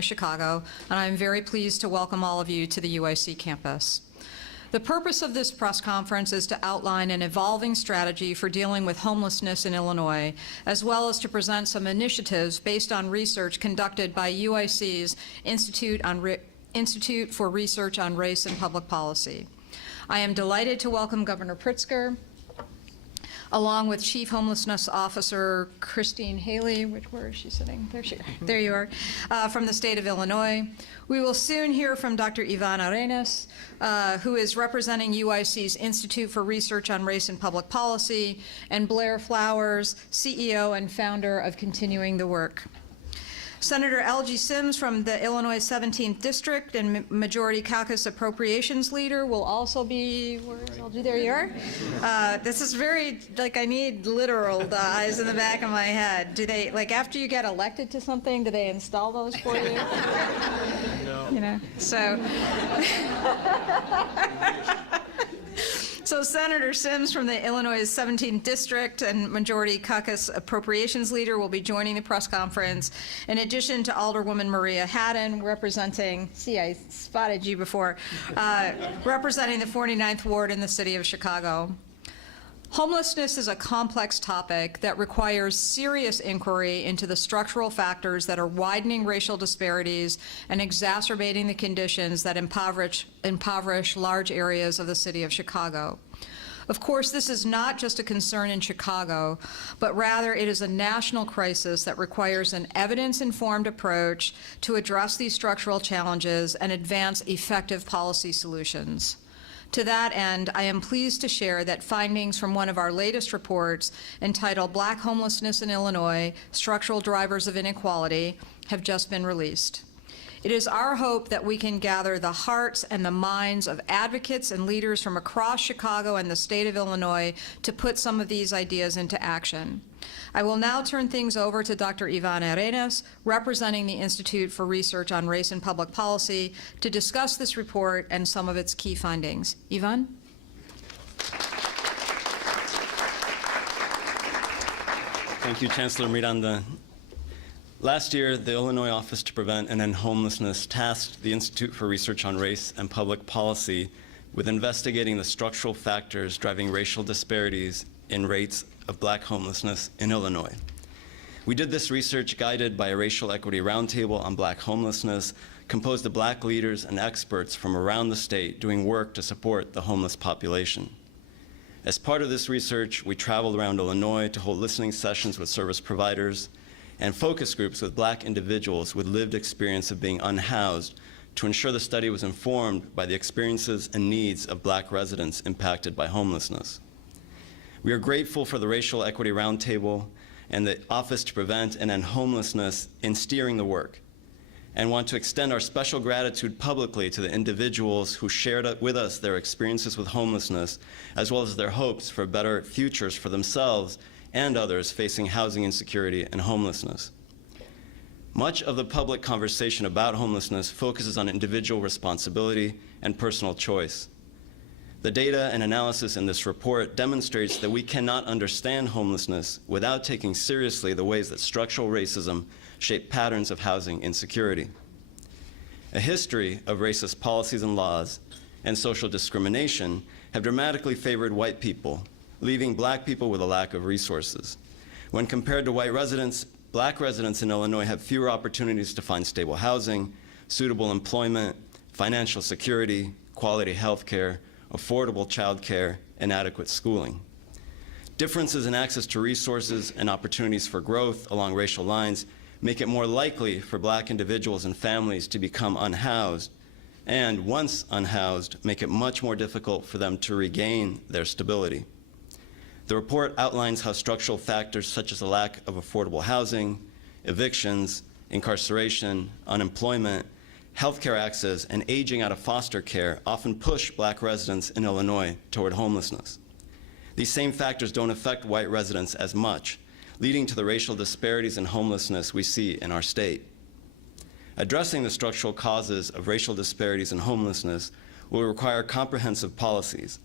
Chicago, and I'm very pleased to welcome all of you to the UIC campus. The purpose of this press conference is to outline an evolving strategy for dealing with homelessness in Illinois, as well as to present some initiatives based on research conducted by UIC's Institute for Research on Race and Public Policy. I am delighted to welcome Governor Pritzker, along with Chief Homelessness Officer Christine Haley, where is she sitting? There you are, from the state of Illinois. We will soon hear from Dr. Ivana Arenas, who is representing UIC's Institute for Research on Race and Public Policy, and Blair Flowers, CEO and founder of Continuing the Work. Senator L.G. Sims from the Illinois 17th District and Majority Caucus Appropriations Leader will also be, where's LG? There you are. This is very, I need literal eyes in the back of my head. Do they, after you get elected to something, do they install those for you? No. You know, so. So Senator Sims from the Illinois 17th District and Majority Caucus Appropriations Leader will be joining the press conference, in addition to Alderwoman Maria Haddon, representing, I spotted you before, representing the 49th Ward in the city of Chicago. Homelessness is a complex topic that requires serious inquiry into the structural factors that are widening racial disparities and exacerbating the conditions that impoverish large areas of the city of Chicago. Of course, this is not just a concern in Chicago, but rather it is a national crisis that requires an evidence-informed approach to address these structural challenges and advance effective policy solutions. To that end, I am pleased to share that findings from one of our latest reports, entitled Black Homelessness in Illinois, Structural Drivers of Inequality, have just been released. It is our hope that we can gather the hearts and the minds of advocates and leaders from across Chicago and the state of Illinois to put some of these ideas into action. I will now turn things over to Dr. Ivana Arenas, representing the Institute for Research on Race and Public Policy, to discuss this report and some of its key findings. Ivan? Thank you, Chancellor Miranda. Last year, the Illinois Office to Prevent and End Homelessness tasked the Institute for Research on Race and Public Policy with investigating the structural factors driving racial disparities in rates of Black homelessness in Illinois. We did this research guided by a racial equity roundtable on Black homelessness, composed of Black leaders and experts from around the state doing work to support the homeless population. As part of this research, we traveled around Illinois to hold listening sessions with service providers and focus groups with Black individuals with lived experience of being unhoused to ensure the study was informed by the experiences and needs of Black residents impacted by homelessness. We are grateful for the Racial Equity Roundtable and the Office to Prevent and End Homelessness in steering the work, and want to extend our special gratitude publicly to the individuals who shared with us their experiences with homelessness, as well as their hopes for better futures for themselves and others facing housing insecurity and homelessness. Much of the public conversation about homelessness focuses on individual responsibility and personal choice. The data and analysis in this report demonstrates that we cannot understand homelessness without taking seriously the ways that structural racism shape patterns of housing insecurity. A history of racist policies and laws and social discrimination have dramatically favored white people, leaving Black people with a lack of resources. When compared to white residents, Black residents in Illinois have fewer opportunities to find stable housing, suitable employment, financial security, quality health care, affordable child care, and adequate schooling. Differences in access to resources and opportunities for growth along racial lines make it more likely for Black individuals and families to become unhoused, and once unhoused, make it much more difficult for them to regain their stability. The report outlines how structural factors such as a lack of affordable housing, evictions, incarceration, unemployment, healthcare access, and aging out of foster care often push Black residents in Illinois toward homelessness. These same factors don't affect white residents as much, leading to the racial disparities in homelessness we see in our state. Addressing the structural causes of racial disparities in homelessness will require comprehensive policies.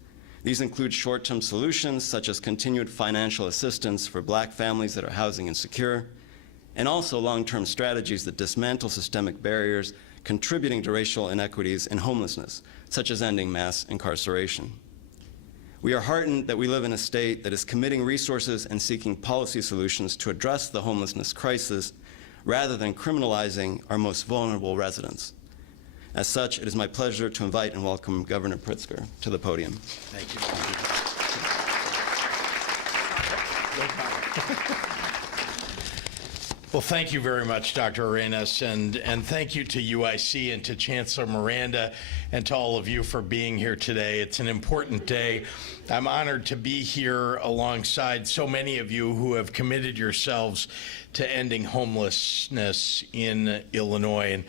These include short-term solutions such as continued financial assistance for Black families that are housing insecure, and also long-term strategies that dismantle systemic barriers contributing to racial inequities in homelessness, such as ending mass incarceration. We are heartened that we live in a state that is committing resources and seeking policy solutions to address the homelessness crisis rather than criminalizing our most vulnerable residents. As such, it is my pleasure to invite and welcome Governor Pritzker to the podium. Thank you. Well, thank you very much, Dr. Arenas, and thank you to UIC and to Chancellor Miranda and to all of you for being here today. It's an important day. I'm honored to be here alongside so many of you who have committed yourselves to ending homelessness in Illinois. And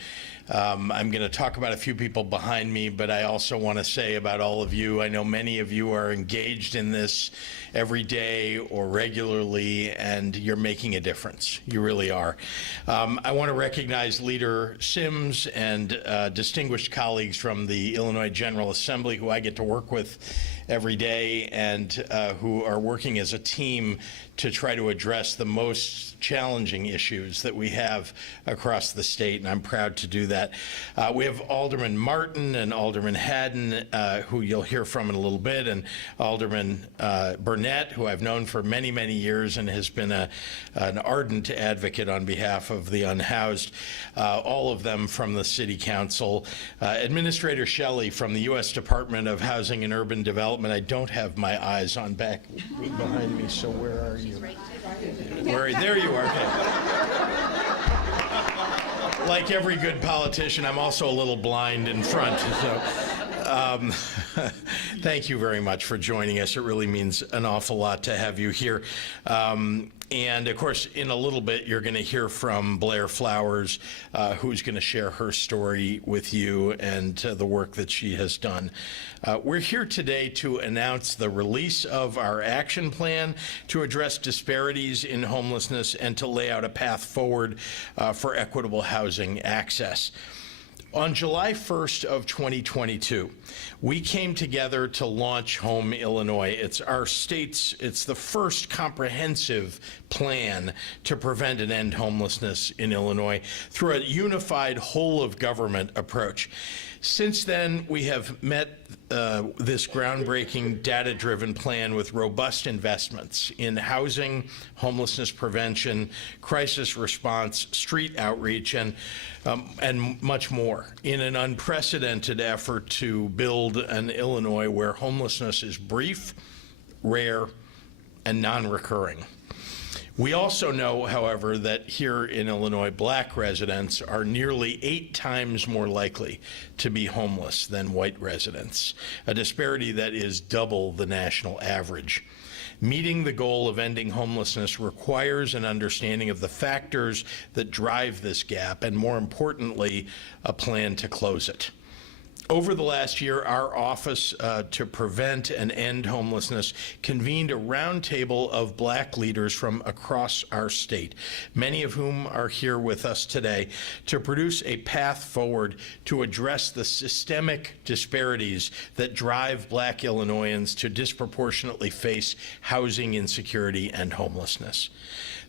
I'm going to talk about a few people behind me, but I also want to say about all of you, I know many of you are engaged in this every day or regularly, and you're making a difference. You really are. I want to recognize Leader Sims and distinguished colleagues from the Illinois General Assembly who I get to work with every day and who are working as a team to try to address the most challenging issues that we have across the state, and I'm proud to do that. We have Alderman Martin and Alderman Haddon, who you'll hear from in a little bit, and Alderman Burnett, who I've known for many, many years and has been an ardent advocate on behalf of the unhoused, all of them from the City Council. Administrator Shelley from the U.S. Department of Housing and Urban Development. I don't have my eyes on back behind me, so where are you? There you are. Okay. Like every good politician, I'm also a little blind in front. So, thank you very much for joining us. It really means an awful lot to have you here. And of course, in a little bit, you're going to hear from Blair Flowers, who's going to share her story with you and the work that she has done. We're here today to announce the release of our action plan to address disparities in homelessness and to lay out a path forward for equitable housing access. On July 1st of 2022, we came together to launch Home Illinois. It's the first comprehensive plan to prevent and end homelessness in Illinois through a unified whole of government approach. Since then, we have met this groundbreaking data-driven plan with robust investments in housing, homelessness prevention, crisis response, street outreach, and much more in an unprecedented effort to build an Illinois where homelessness is brief, rare, and non-recurring. We also know, however, that here in Illinois, black residents are nearly 8 times more likely to be homeless than white residents, a disparity that is double the national average. Meeting the goal of ending homelessness requires an understanding of the factors that drive this gap, and more importantly, a plan to close it. Over the last year, our Office to Prevent and End Homelessness convened a roundtable of black leaders from across our state, many of whom are here with us today, to produce a path forward to address the systemic disparities that drive black Illinoisans to disproportionately face housing insecurity and homelessness.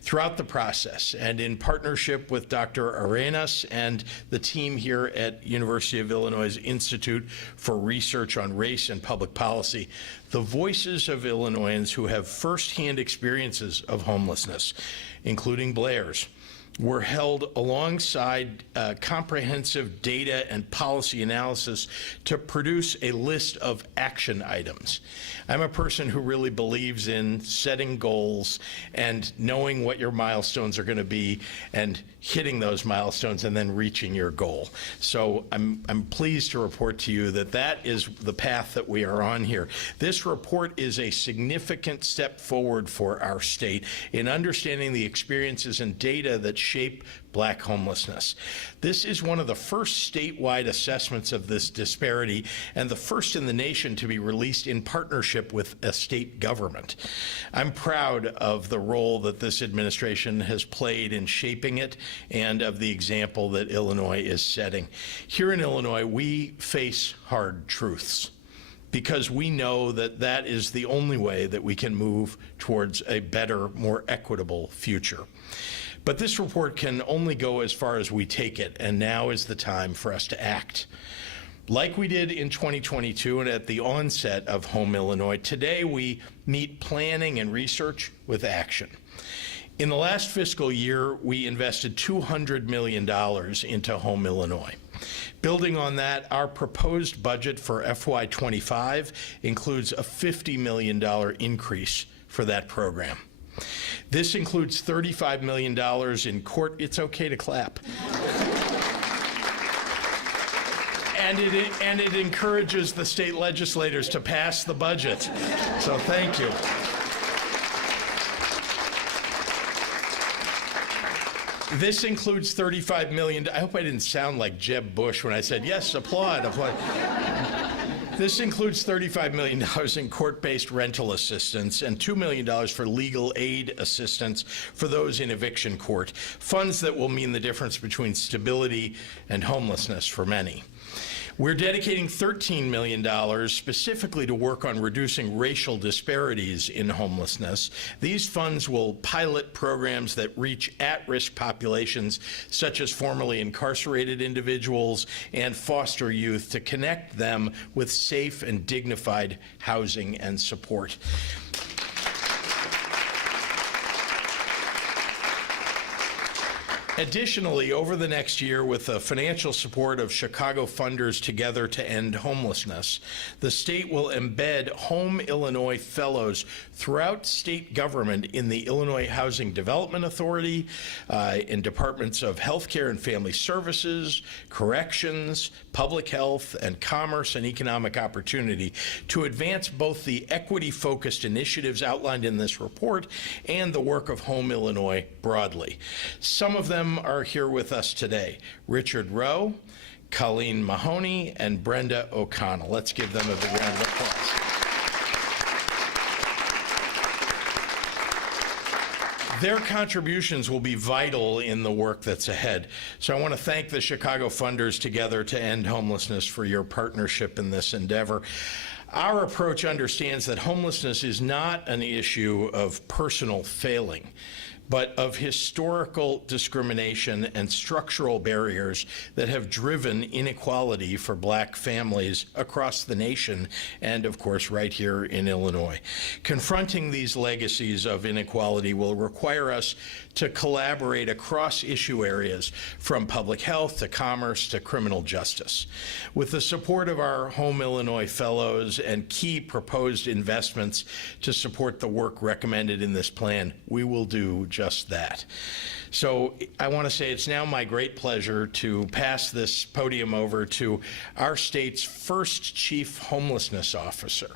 Throughout the process, and in partnership with Dr. Arenas and the team here at University of Illinois' Institute for Research on Race and Public Policy, the voices of Illinoisans who have firsthand experiences of homelessness, including Blair's, were held alongside comprehensive data and policy analysis to produce a list of action items. I'm a person who really believes in setting goals and knowing what your milestones are going to be and hitting those milestones and then reaching your goal. So I'm pleased to report to you that that is the path that we are on here. This report is a significant step forward for our state in understanding the experiences and data that shape black homelessness. This is one of the first statewide assessments of this disparity and the first in the nation to be released in partnership with a state government. I'm proud of the role that this administration has played in shaping it and of the example that Illinois is setting. Here in Illinois, we face hard truths, because we know that that is the only way that we can move towards a better, more equitable future. But this report can only go as far as we take it, and now is the time for us to act. Like we did in 2022 and at the onset of Home Illinois, today we meet planning and research with action. In the last fiscal year, we invested $200 million into Home Illinois. Building on that, our proposed budget for FY25 includes a $50 million increase for that program. This includes $35 million in court. It's okay to clap. And it encourages the state legislators to pass the budget. So thank you. This includes $35 million. I hope I didn't sound like Jeb Bush when I said, yes, applaud, applaud. This includes $35 million in court-based rental assistance and $2 million for legal aid assistance for those in eviction court, funds that will mean the difference between stability and homelessness for many. We're dedicating $13 million specifically to work on reducing racial disparities in homelessness. These funds will pilot programs that reach at-risk populations, such as formerly incarcerated individuals, and foster youth to connect them with safe and dignified housing and support. Additionally, over the next year, with the financial support of Chicago funders Together to End Homelessness, the state will embed Home Illinois Fellows throughout state government in the Illinois Housing Development Authority, in departments of healthcare and family services, corrections, public health, and commerce and economic opportunity to advance both the equity-focused initiatives outlined in this report and the work of Home Illinois broadly. Some of them are here with us today: Richard Rowe, Colleen Mahoney, and Brenda O'Connell. Let's give them a big round of applause. Their contributions will be vital in the work that's ahead. So I want to thank the Chicago funders Together to End Homelessness for your partnership in this endeavor. Our approach understands that homelessness is not an issue of personal failing, but of historical discrimination and structural barriers that have driven inequality for Black families across the nation and, of course, right here in Illinois. Confronting these legacies of inequality will require us to collaborate across issue areas, from public health to commerce to criminal justice. With the support of our Home Illinois Fellows and key proposed investments to support the work recommended in this plan, we will do just that. So I want to say it's now my great pleasure to pass this podium over to our state's first chief homelessness officer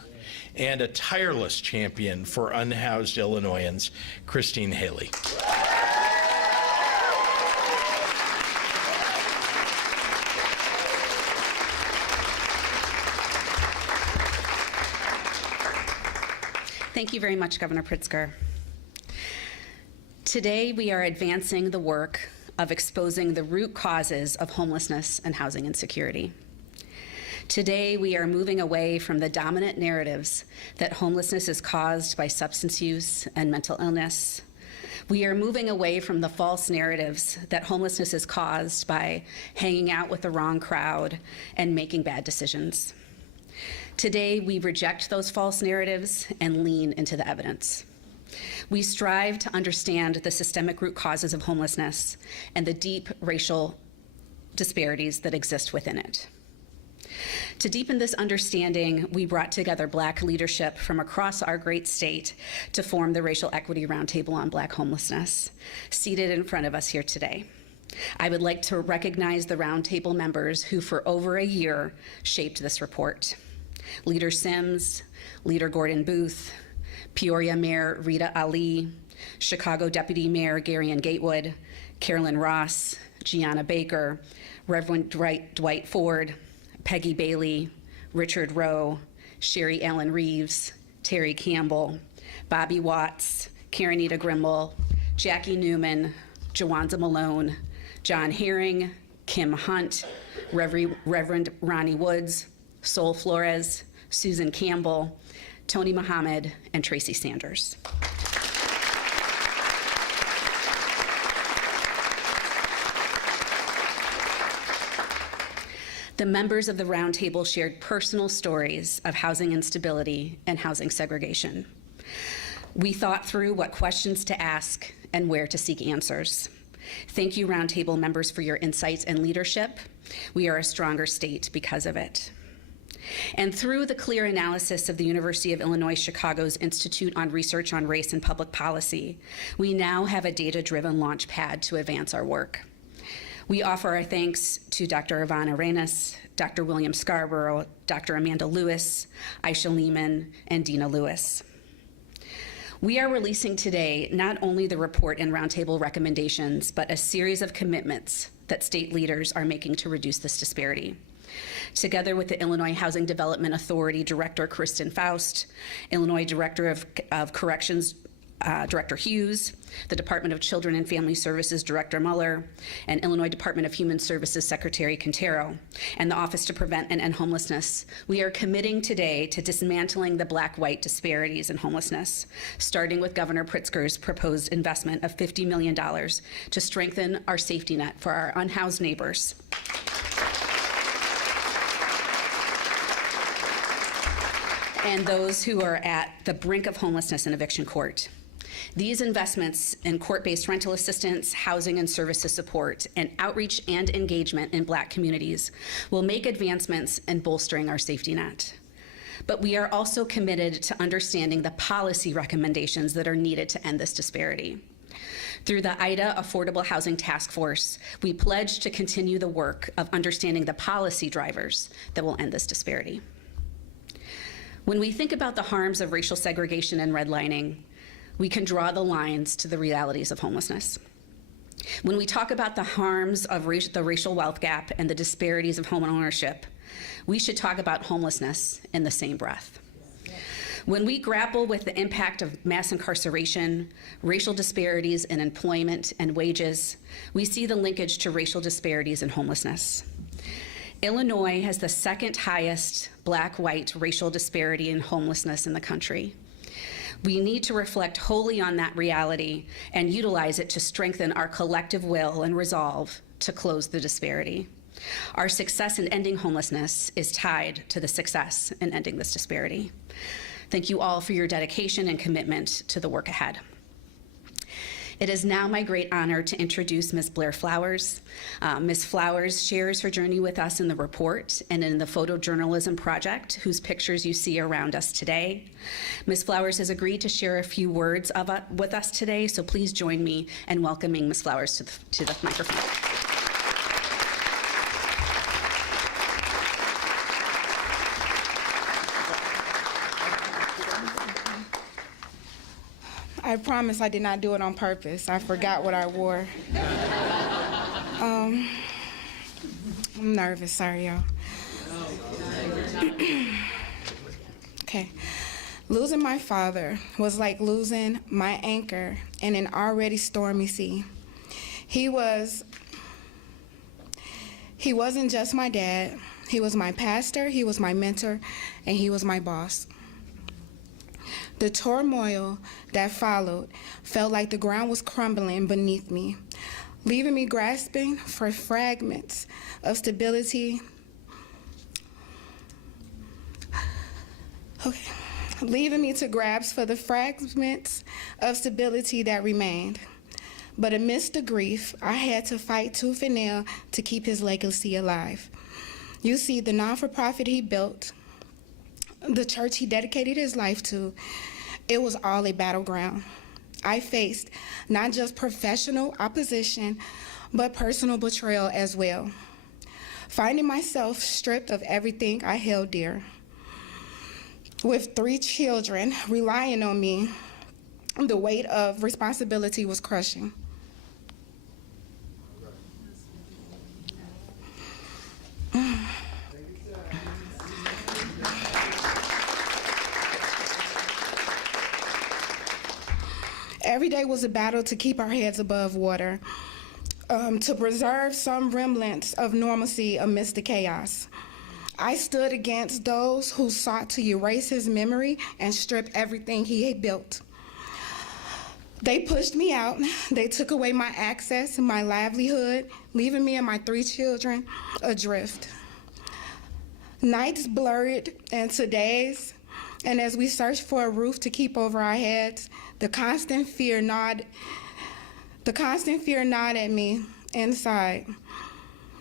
and a tireless champion for unhoused Illinoisans, Christine Haley. Thank you very much, Governor Pritzker. Today, we are advancing the work of exposing the root causes of homelessness and housing insecurity. Today, we are moving away from the dominant narratives that homelessness is caused by substance use and mental illness. We are moving away from the false narratives that homelessness is caused by hanging out with the wrong crowd and making bad decisions. Today, we reject those false narratives and lean into the evidence. We strive to understand the systemic root causes of homelessness and the deep racial disparities that exist within it. To deepen this understanding, we brought together Black leadership from across our great state to form the Racial Equity Roundtable on Black Homelessness, seated in front of us here today. I would like to recognize the roundtable members who for over a year shaped this report. Leader Sims, Leader Gordon Booth, Peoria Mayor Rita Ali, Chicago Deputy Mayor Garion Gatewood, Carolyn Ross, Gianna Baker, Reverend Dwight Ford, Peggy Bailey, Richard Rowe, Sherry Allen Reeves, Terry Campbell, Bobby Watts, Karenita Grimble, Jackie Newman, Jawanza Malone, John Herring, Kim Hunt, Reverend Ronnie Woods, Sol Flores, Susan Campbell, Tony Muhammad, and Tracy Sanders. The members of the roundtable shared personal stories of housing instability and housing segregation. We thought through what questions to ask and where to seek answers. Thank you, roundtable members, for your insights and leadership. We are a stronger state because of it. And through the clear analysis of the University of Illinois Chicago's Institute on Research on Race and Public Policy, we now have a data-driven launch pad to advance our work. We offer our thanks to Dr. Ivana Arenas, Dr. William Scarborough, Dr. Amanda Lewis, Aisha Lehman, and Dina Lewis. We are releasing today not only the report and roundtable recommendations, but a series of commitments that state leaders are making to reduce this disparity. Together with the Illinois Housing Development Authority Director Kristen Faust, Illinois Director of Corrections Director Hughes, the Department of Children and Family Services Director Muller, and Illinois Department of Human Services Secretary Quintero, and the Office to Prevent and End Homelessness, we are committing today to dismantling the black-white disparities in homelessness, starting with Governor Pritzker's proposed investment of $50 million to strengthen our safety net for our unhoused neighbors. And those who are at the brink of homelessness and eviction court. These investments in court-based rental assistance, housing and services support, and outreach and engagement in Black communities will make advancements in bolstering our safety net. But we are also committed to understanding the policy recommendations that are needed to end this disparity. Through the IDA Affordable Housing Task Force, we pledge to continue the work of understanding the policy drivers that will end this disparity. When we think about the harms of racial segregation and redlining, we can draw the lines to the realities of homelessness. When we talk about the harms of the racial wealth gap and the disparities of home ownership, we should talk about homelessness in the same breath. When we grapple with the impact of mass incarceration, racial disparities in employment and wages, we see the linkage to racial disparities in homelessness. Illinois has the second highest Black-white racial disparity in homelessness in the country. We need to reflect wholly on that reality and utilize it to strengthen our collective will and resolve to close the disparity. Our success in ending homelessness is tied to the success in ending this disparity. Thank you all for your dedication and commitment to the work ahead. It is now my great honor to introduce Ms. Blair Flowers. Ms. Flowers shares her journey with us in the report and in the photojournalism project, whose pictures you see around us today. Ms. Flowers has agreed to share a few words with us today, so please join me in welcoming Ms. Flowers to the microphone. I promise I did not do it on purpose. I forgot what I wore. I'm nervous, sorry, y'all. Okay. Losing my father was like losing my anchor in an already stormy sea. He wasn't just my dad. He was my pastor, he was my mentor, and he was my boss. The turmoil that followed felt like the ground was crumbling beneath me, leaving me grasping for fragments of stability. Leaving me to grasp for the fragments of stability that remained. But amidst the grief, I had to fight tooth and nail to keep his legacy alive. You see, the non-for-profit he built, the church he dedicated his life to, it was all a battleground. I faced not just professional opposition, but personal betrayal as well. Finding myself stripped of everything I held dear. With 3 children relying on me, the weight of responsibility was crushing. Every day was a battle to keep our heads above water, to preserve some remnants of normalcy amidst the chaos. I stood against those who sought to erase his memory and strip everything he had built. They pushed me out. They took away my access and my livelihood, leaving me and my 3 children adrift. Nights blurred into days, and as we searched for a roof to keep over our heads, the constant fear gnawed at me inside.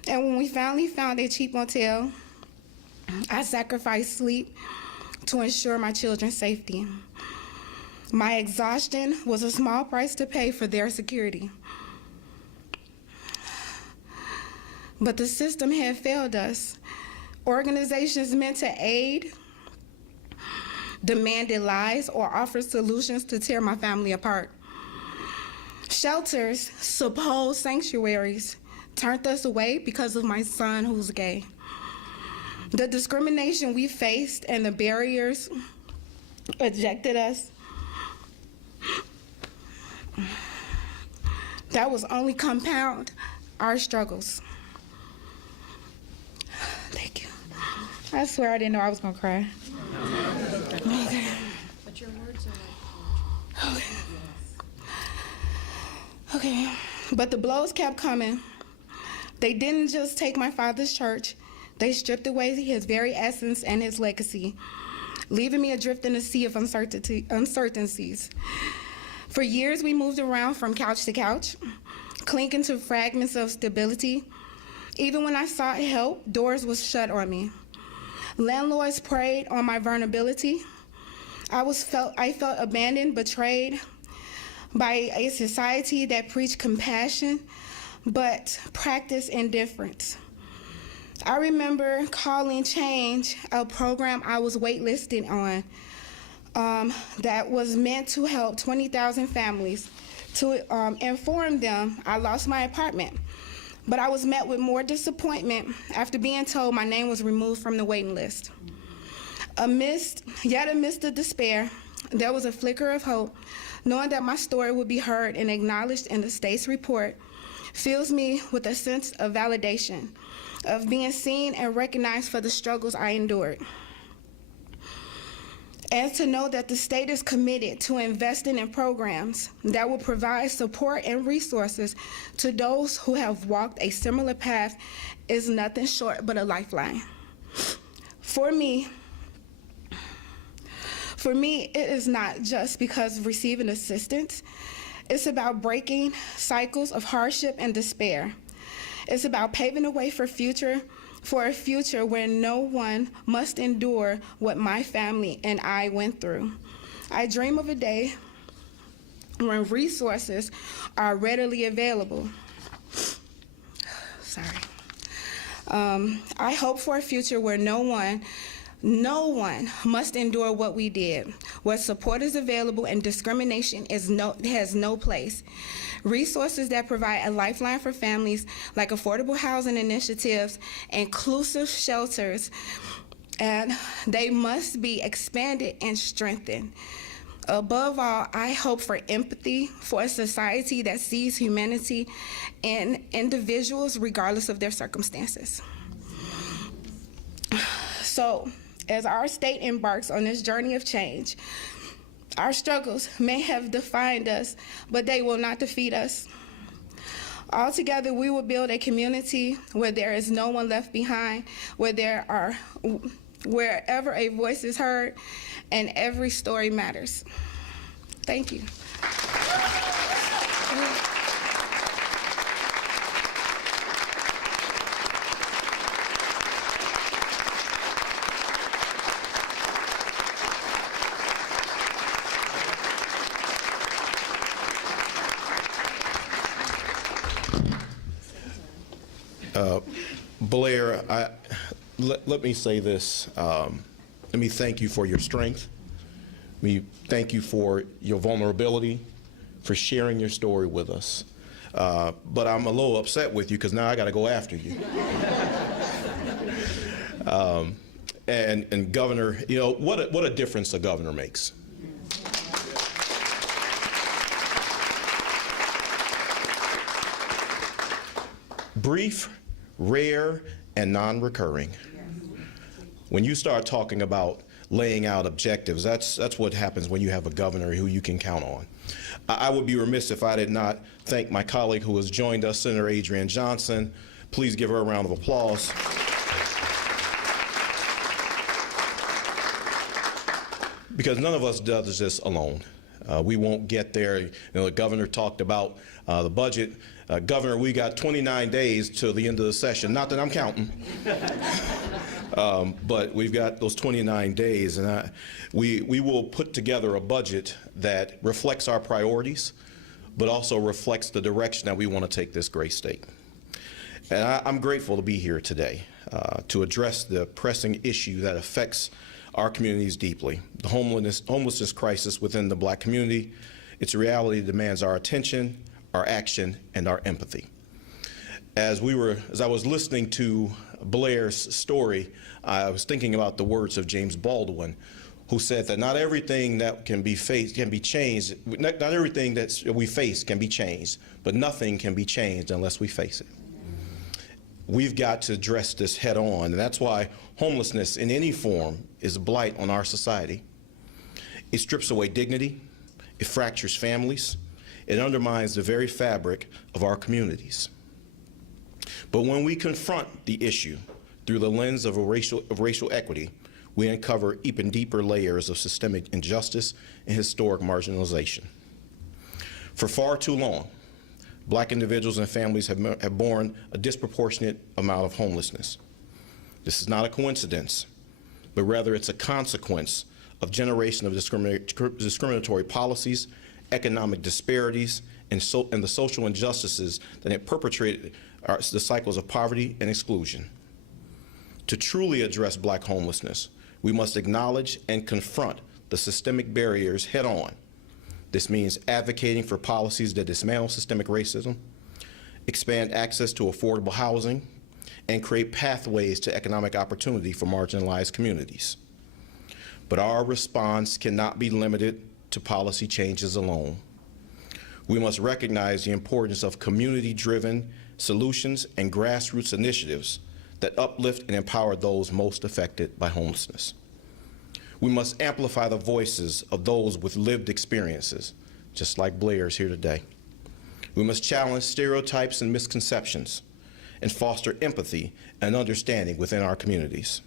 And when we finally found a cheap motel, I sacrificed sleep to ensure my children's safety. My exhaustion was a small price to pay for their security. But the system had failed us. Organizations meant to aid demanded lies or offered solutions to tear my family apart. Shelters, supposed sanctuaries, turned us away because of my son who's gay. The discrimination we faced and the barriers ejected us, that was only compound our struggles. Thank you. I swear I didn't know I was gonna cry. Okay. But your words are like... Okay. But the blows kept coming. They didn't just take my father's church, they stripped away his very essence and his legacy, leaving me adrift in a sea of uncertainties. For years, we moved around from couch to couch, clinging to fragments of stability. Even when I sought help, doors were shut on me. Landlords preyed on my vulnerability. I felt abandoned, betrayed by a society that preached compassion, but practiced indifference. I remember calling Change, a program I was waitlisted on, that was meant to help 20,000 families, to inform them I lost my apartment. But I was met with more disappointment after being told my name was removed from the waiting list. Amidst the despair, there was a flicker of hope, knowing that my story would be heard and acknowledged in the state's report fills me with a sense of validation, of being seen and recognized for the struggles I endured. And to know that the state is committed to investing in programs that will provide support and resources to those who have walked a similar path is nothing short but a lifeline. For me, it is not just because of receiving assistance. It's about breaking cycles of hardship and despair. It's about paving the way for a future where no one must endure what my family and I went through. I dream of a day when resources are readily available. Sorry. I hope for a future where no one must endure what we did, where support is available and discrimination has no place. Resources that provide a lifeline for families, like affordable housing initiatives, inclusive shelters, and they must be expanded and strengthened. Above all, I hope for empathy, for a society that sees humanity in individuals regardless of their circumstances. So, as our state embarks on this journey of change, our struggles may have defined us, but they will not defeat us. Altogether, we will build a community where there is no one left behind, wherever a voice is heard and every story matters. Thank you. Blair, let me say this. Let me thank you for your strength. Let me thank you for your vulnerability, for sharing your story with us. But I'm a little upset with you because now I got to go after you. And Governor, you know, what a difference a governor makes. Brief, rare, and non-recurring. When you start talking about laying out objectives, that's what happens when you have a governor who you can count on. I would be remiss if I did not thank my colleague who has joined us, Senator Adrienne Johnson. Please give her a round of applause. because none of us does this alone. We won't get there. You know, the governor talked about the budget. Governor, we got 29 days till the end of the session. Not that I'm counting. But we've got those 29 days, and we will put together a budget that reflects our priorities, but also reflects the direction that we want to take this great state. And I'm grateful to be here today to address the pressing issue that affects our communities deeply, the homelessness crisis within the Black community. Its reality demands our attention, our action, and our empathy. As I was listening to Blair's story, I was thinking about the words of James Baldwin, who said that not everything that can be faced can be changed. Not everything that we face can be changed, but nothing can be changed unless we face it. We've got to address this head on, and that's why homelessness in any form is a blight on our society. It strips away dignity, it fractures families, it undermines the very fabric of our communities. But when we confront the issue through the lens of racial equity, we uncover even deeper layers of systemic injustice and historic marginalization. For far too long, Black individuals and families have borne a disproportionate amount of homelessness. This is not a coincidence, but rather it's a consequence of generations of discriminatory policies, economic disparities, and the social injustices that have perpetrated the cycles of poverty and exclusion. To truly address Black homelessness, we must acknowledge and confront the systemic barriers head on. This means advocating for policies that dismantle systemic racism, expand access to affordable housing, and create pathways to economic opportunity for marginalized communities. But our response cannot be limited to policy changes alone. We must recognize the importance of community-driven solutions and grassroots initiatives that uplift and empower those most affected by homelessness. We must amplify the voices of those with lived experiences, just like Blair's here today. We must challenge stereotypes and misconceptions and foster empathy and understanding within our communities.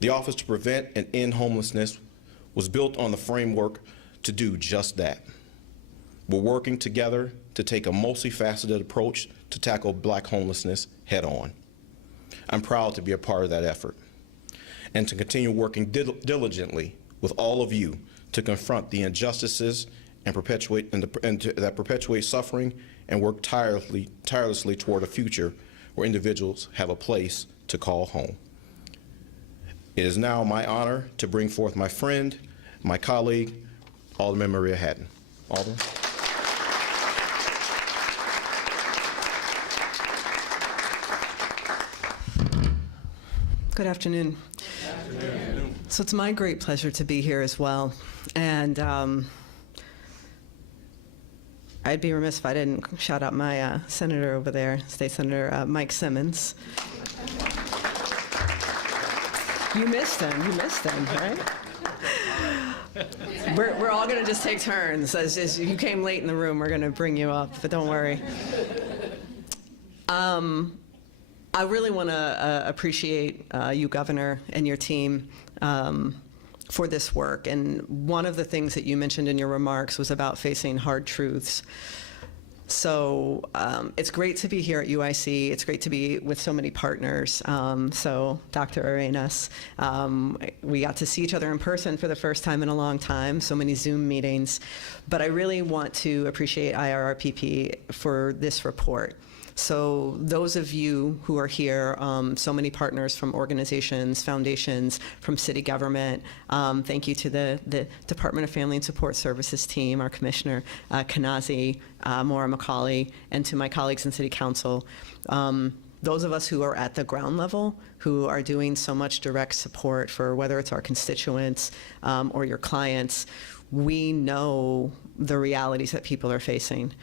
The Office to Prevent and End Homelessness was built on the framework to do just that. We're working together to take a multifaceted approach to tackle Black homelessness head on. I'm proud to be a part of that effort and to continue working diligently with all of you to confront the injustices and that perpetuate suffering and work tirelessly toward a future where individuals have a place to call home. It is now my honor to bring forth my friend, my colleague, Alderman Maria Hadden. Alderman. Good afternoon. So it's my great pleasure to be here as well. And I'd be remiss if I didn't shout out my senator over there, State Senator Mike Simmons. You missed him, right? We're all going to just take turns. As you came late in the room, we're going to bring you up, but don't worry. I really want to appreciate you, Governor, and your team for this work. And one of the things that you mentioned in your remarks was about facing hard truths. So it's great to be here at UIC. It's great to be with so many partners. So Dr. Arenas, we got to see each other in person for the first time in a long time, so many Zoom meetings. But I really want to appreciate IRRPP for this report. So those of you who are here, so many partners from organizations, foundations, from city government, thank you to the Department of Family and Support Services team, our Commissioner Kanazi, Maura McCauley, and to my colleagues in City Council. Those of us who are at the ground level, who are doing so much direct support for whether it's our constituents or your clients, we know the realities that people are facing.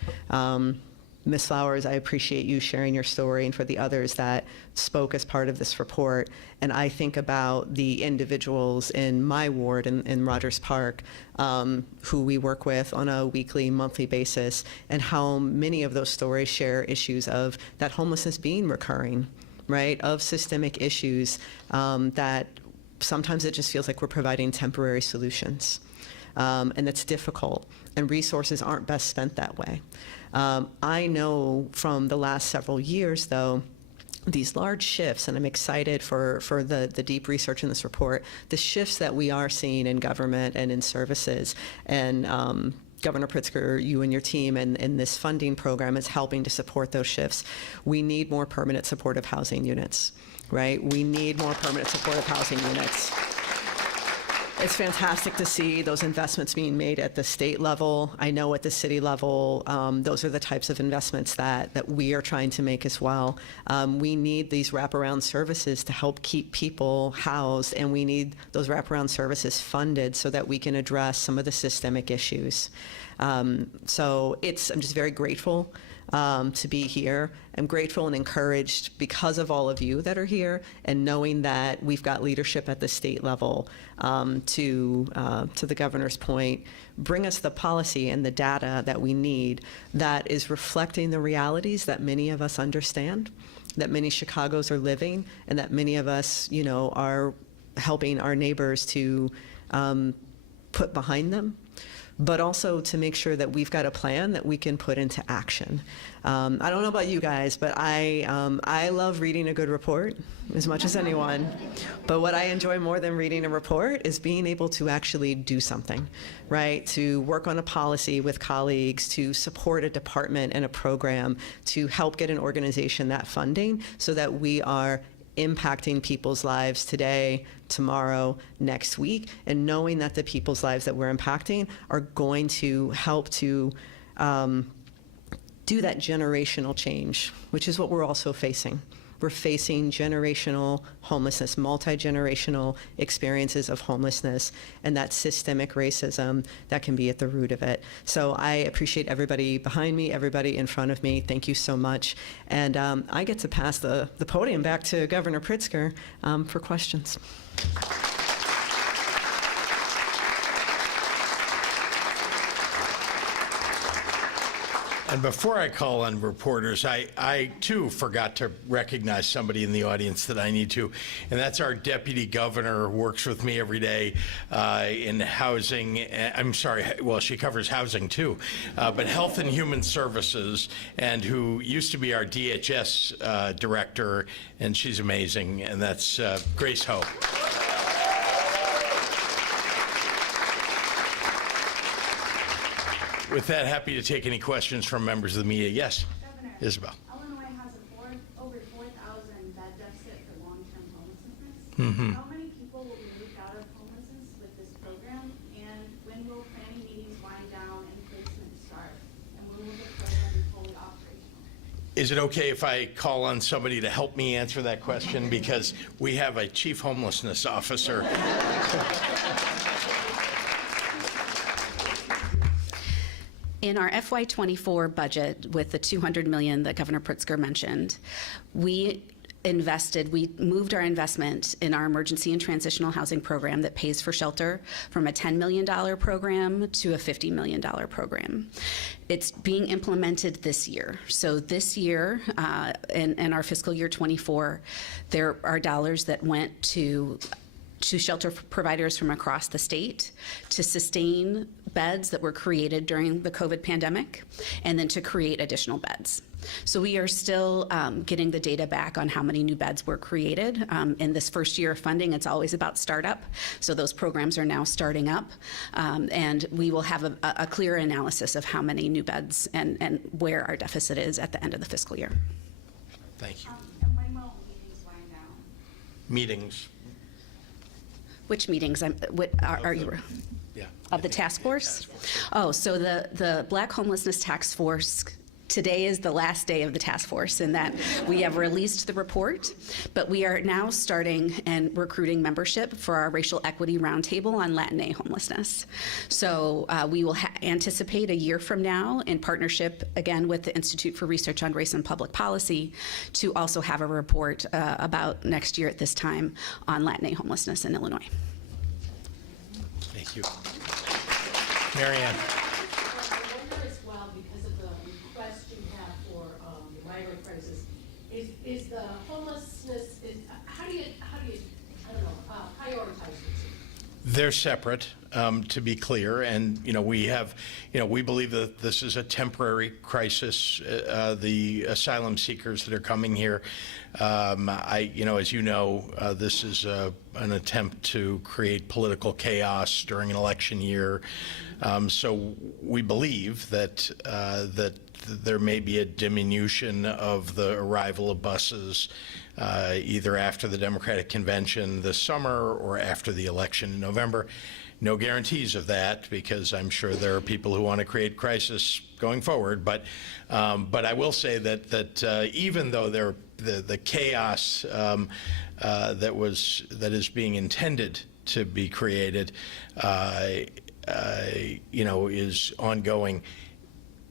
Ms. Flowers, I appreciate you sharing your story, and for the others that spoke as part of this report. And I think about the individuals in my ward in Rogers Park who we work with on a weekly, monthly basis, and how many of those stories share issues of that homelessness being recurring, right, of systemic issues that sometimes it just feels like we're providing temporary solutions. And it's difficult, and resources aren't best spent that way. I know from the last several years, though, these large shifts, and I'm excited for the deep research in this report, the shifts that we are seeing in government and in services. And Governor Pritzker, you and your team and this funding program is helping to support those shifts. We need more permanent supportive housing units, right? We need more permanent supportive housing units. It's fantastic to see those investments being made at the state level. I know at the city level, those are the types of investments that we are trying to make as well. We need these wraparound services to help keep people housed, and we need those wraparound services funded so that we can address some of the systemic issues. So I'm just very grateful to be here. I'm grateful and encouraged because of all of you that are here, and knowing that we've got leadership at the state level to the governor's point, bring us the policy and the data that we need that is reflecting the realities that many of us understand, that many Chicagos are living, and that many of us, are helping our neighbors to put behind them, but also to make sure that we've got a plan that we can put into action. I don't know about you guys, but I love reading a good report as much as anyone. But what I enjoy more than reading a report is being able to actually do something, right? To work on a policy with colleagues, to support a department and a program, to help get an organization that funding so that we are impacting people's lives today, tomorrow, next week, and knowing that the people's lives that we're impacting are going to help to do that generational change, which is what we're also facing. We're facing generational homelessness, multi-generational experiences of homelessness, and that systemic racism that can be at the root of it. So I appreciate everybody behind me, everybody in front of me. Thank you so much. And I get to pass the podium back to Governor Pritzker for questions. And before I call on reporters, I too forgot to recognize somebody in the audience that I need to, and that's our deputy governor who works with me every day in housing. I'm sorry, well, she covers housing too, but health and human services, and who used to be our DHS director, and she's amazing, and that's Grace Hope. With that, happy to take any questions from members of the media. Yes, Governor, Isabel. Illinois has over 4,000 bed deficit for long-term homelessness. Mm-hmm. How many people will be moved out of homelessness with this program? And when will planning meetings wind down and placement start? And when will the program be fully operational? Is it okay if I call on somebody to help me answer that question? Because we have a chief homelessness officer. In our FY24 budget, with the $200 million that Governor Pritzker mentioned, we moved our investment in our emergency and transitional housing program that pays for shelter from a $10 million program to a $50 million program. It's being implemented this year. So this year, in our fiscal year 24, there are dollars that went to shelter providers from across the state to sustain beds that were created during the COVID pandemic, and then to create additional beds. So we are still getting the data back on how many new beds were created. In this first year of funding, it's always about startup. So those programs are now starting up, and we will have a clear analysis of how many new beds and where our deficit is at the end of the fiscal year. Thank you. And when will meetings wind down? Meetings. Which meetings? What are you? Yeah. Of the task force? Oh, so the Black Homelessness Task Force, today is the last day of the task force, in that we have released the report, but we are now starting and recruiting membership for our Racial Equity Roundtable on Latinx homelessness. So we will anticipate a year from now, in partnership again with the Institute for Research on Race and Public Policy, to also have a report about next year at this time on Latinx homelessness in Illinois. Thank you. Marianne. I wonder as well, because of the request you have for the migrant crisis, is the homelessness, how do you I don't know, prioritize They're separate, to be clear, and we believe that this is a temporary crisis. The asylum seekers that are coming here, as you know, this is an attempt to create political chaos during an election year. So we believe that there may be a diminution of the arrival of buses either after the Democratic Convention this summer or after the election in November. No guarantees of that, because I'm sure there are people who want to create crisis going forward. But I will say that even though the chaos that is being intended to be created, is ongoing.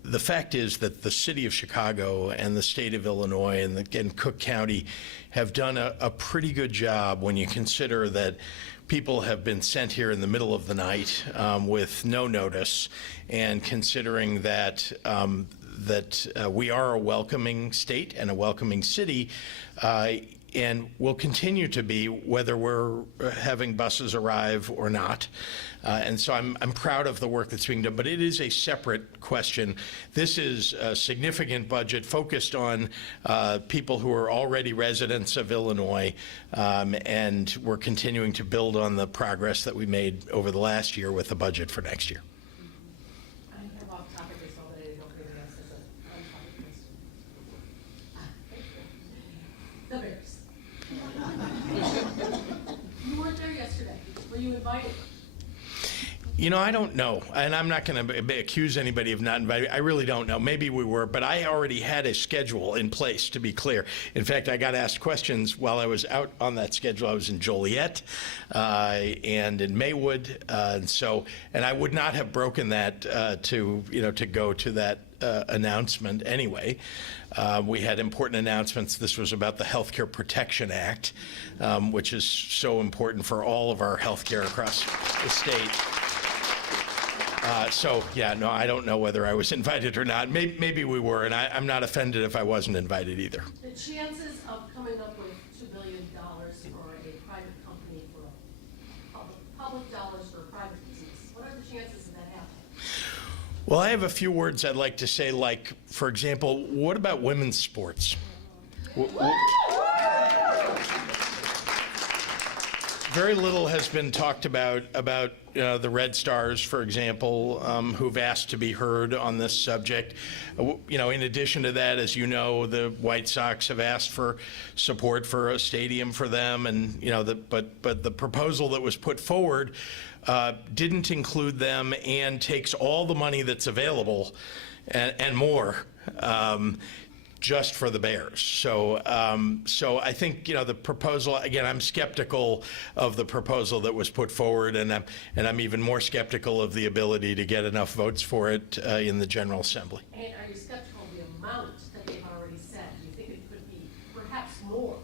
The fact is that the city of Chicago and the state of Illinois and Cook County have done a pretty good job when you consider that people have been sent here in the middle of the night with no notice, and considering that we are a welcoming state and a welcoming city, and will continue to be whether we're having buses arrive or not. And so I'm proud of the work that's being done, but it is a separate question. This is a significant budget focused on people who are already residents of Illinois, and we're continuing to build on the progress that we made over the last year with the budget for next year. I have off topic as well, but I didn't know if anybody else has a on-topic question. The Bears. You weren't there yesterday. Were you invited? I don't know, and I'm not going to accuse anybody of not inviting. I really don't know. Maybe we were, but I already had a schedule in place, to be clear. In fact, I got asked questions while I was out on that schedule. I was in Joliet and in Maywood, and I would not have broken that to go to that announcement anyway. We had important announcements. This was about the Healthcare Protection Act, which is so important for all of our healthcare across the state. I don't know whether I was invited or not. Maybe we were, and I'm not offended if I wasn't invited either. The chances of coming up with $2 billion for a private company for public dollars for a private business, what are the chances of that happening? Well, I have a few words I'd like to say, like, for example, what about women's sports? Very little has been talked about the Red Stars, for example, who've asked to be heard on this subject. In addition to that, as you know, the White Sox have asked for support for a stadium for them, and but the proposal that was put forward didn't include them and takes all the money that's available and more. Just for the Bears. So I think the proposal, again, I'm skeptical of the proposal that was put forward, and I'm even more skeptical of the ability to get enough votes for it in the General Assembly. And are you skeptical of the amount that they've already said? Do you think it could be perhaps more?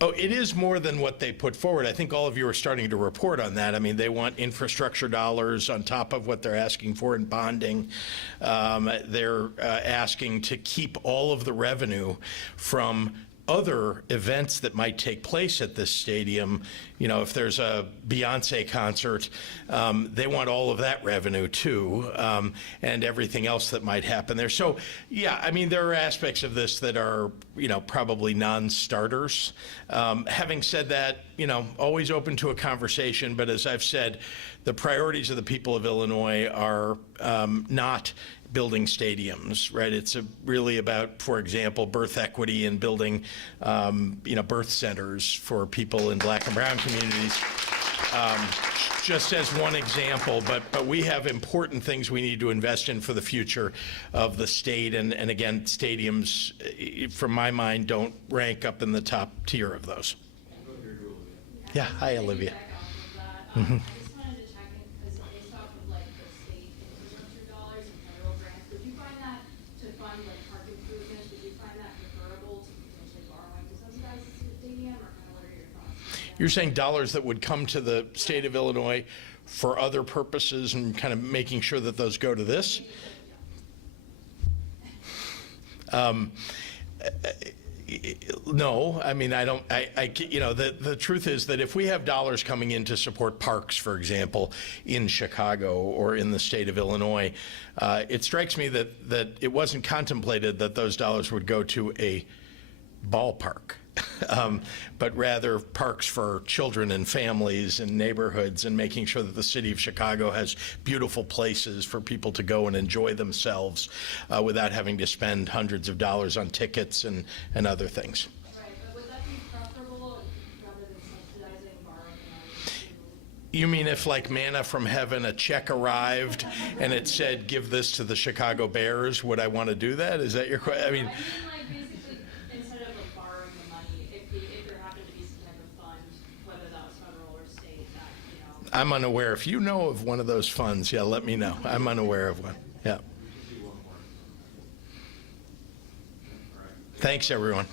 Oh, it is more than what they put forward. I think all of you are starting to report on that. I mean, they want infrastructure dollars on top of what they're asking for in bonding. They're asking to keep all of the revenue from other events that might take place at this stadium. If there's a Beyonce concert, they want all of that revenue too, and everything else that might happen there. So, yeah, I mean, there are aspects of this that are, probably non-starters. Having said that, always open to a conversation, but as I've said, the priorities of the people of Illinois are not building stadiums, right? It's really about, for example, birth equity and building, birth centers for people in Black and brown communities. Just as one example, but we have important things we need to invest in for the future of the state, and again, stadiums, from my mind, don't rank up in the top tier of those. Yeah, hi, Olivia. I just wanted to check in, because based off of the state infrastructure dollars and federal grants, would you find that to fund park improvements, would you find that preferable to potentially borrowing to subsidize the stadium, or what are your thoughts? You're saying dollars that would come to the state of Illinois for other purposes and kind of making sure that those go to this? No, I mean, the truth is that if we have dollars coming in to support parks, for example, in Chicago or in the state of Illinois, it strikes me that it wasn't contemplated that those dollars would go to a ballpark. But rather parks for children and families and neighborhoods, and making sure that the city of Chicago has beautiful places for people to go and enjoy themselves without having to spend hundreds of dollars on tickets and other things. Right, but would that be preferable rather than subsidizing borrowing money to? You mean if, like manna from heaven, a check arrived and it said, give this to the Chicago Bears, would I want to do that? Is that your question? I mean, Like basically, instead of like borrowing the money, if there happened to be some type of fund, whether that was federal or state, that, you know. I'm unaware. If you know of one of those funds, yeah, let me know. I'm unaware of one. Yeah. Thanks, everyone.